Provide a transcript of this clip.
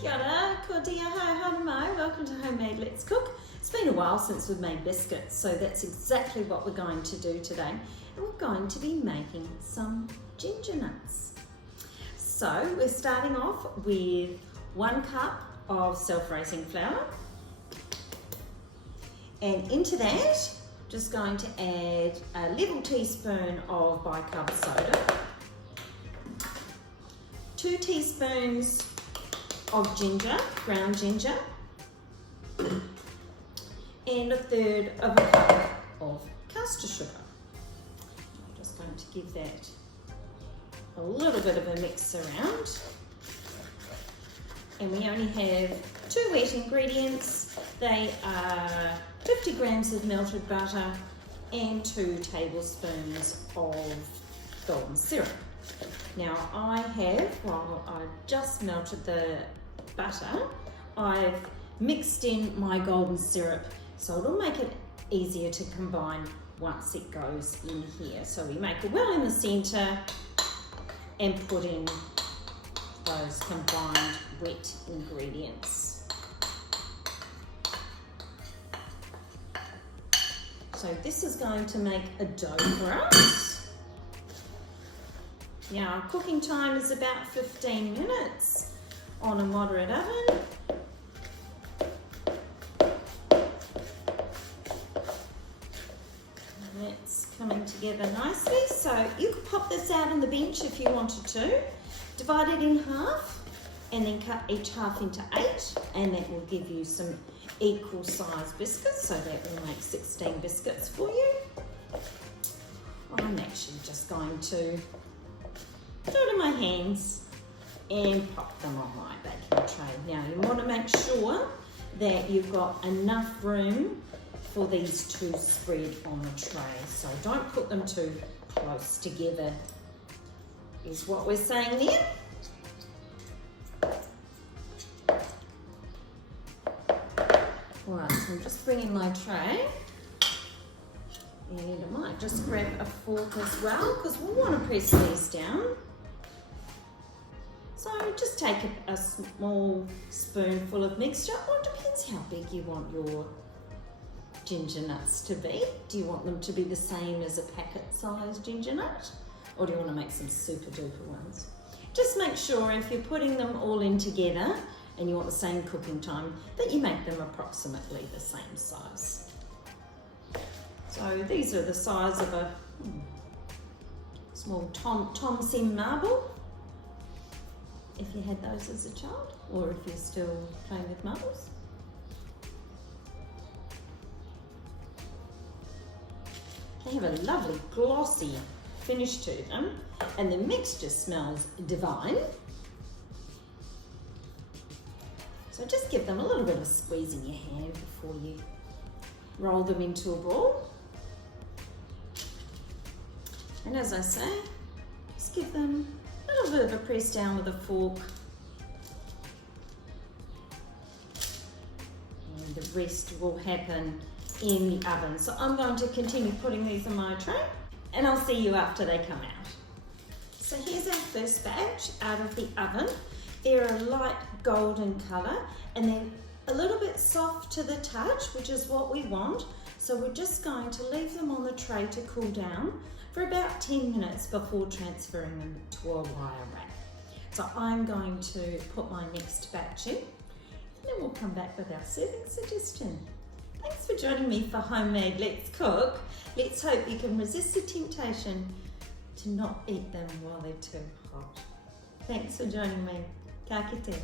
Kia ora, ko dia hau hau mai. Welcome to Homemade Let's Cook. It's been a while since we've made biscuits, so that's exactly what we're going to do today. And we're going to be making some ginger nuts. So we're starting off with 1 cup of self-raising flour. And into that, just going to add a little teaspoon of bicarb soda, 2 teaspoons of ginger, ground ginger, and 1/3 of a cup of caster sugar. I'm just going to give that a little bit of a mix around. And we only have 2 wet ingredients. They are 50 grams of melted butter and 2 tablespoons of golden syrup. Now while I just melted the butter, I've mixed in my golden syrup, so it'll make it easier to combine once it goes in here. So we make a well in the centre and put in those combined wet ingredients. So this is going to make a dough for us. Now our cooking time is about 15 minutes on a moderate oven. And it's coming together nicely. So you could pop this out on the bench if you wanted to. Divide it in half and then cut each half into 8, and that will give you some equal size biscuits, so that will make 16 biscuits for you. I'm actually just going to do it in my hands and pop them on my baking tray. Now you want to make sure that you've got enough room for these to spread on the tray, so don't put them too close together, is what we're saying there. Alright, so I'm just bringing my tray, and I might just grab a fork as well, because we'll want to press these down. So just take a small spoonful of mixture, or it depends how big you want your ginger nuts to be. Do you want them to be the same as a packet-sized ginger nut, or do you want to make some super duper ones? Just make sure if you're putting them all in together and you want the same cooking time, that you make them approximately the same size. So these are the size of a small Tom Sim marble, if you had those as a child, or if you're still playing with marbles. They have a lovely glossy finish to them, and the mixture smells divine. So just give them a little bit of a squeeze in your hand before you roll them into a ball. And as I say, just give them a little bit of a press down with a fork. And the rest will happen in the oven. So I'm going to continue putting these in my tray, and I'll see you after they come out. So here's our first batch out of the oven. They're a light golden colour, and they're a little bit soft to the touch, which is what we want. So we're just going to leave them on the tray to cool down for about 10 minutes before transferring them to a wire rack. So I'm going to put my next batch in, and then we'll come back with our serving suggestion. Thanks for joining me for Homemade Let's Cook. Let's hope you can resist the temptation to not eat them while they're too hot. Thanks for joining me. Ka kite.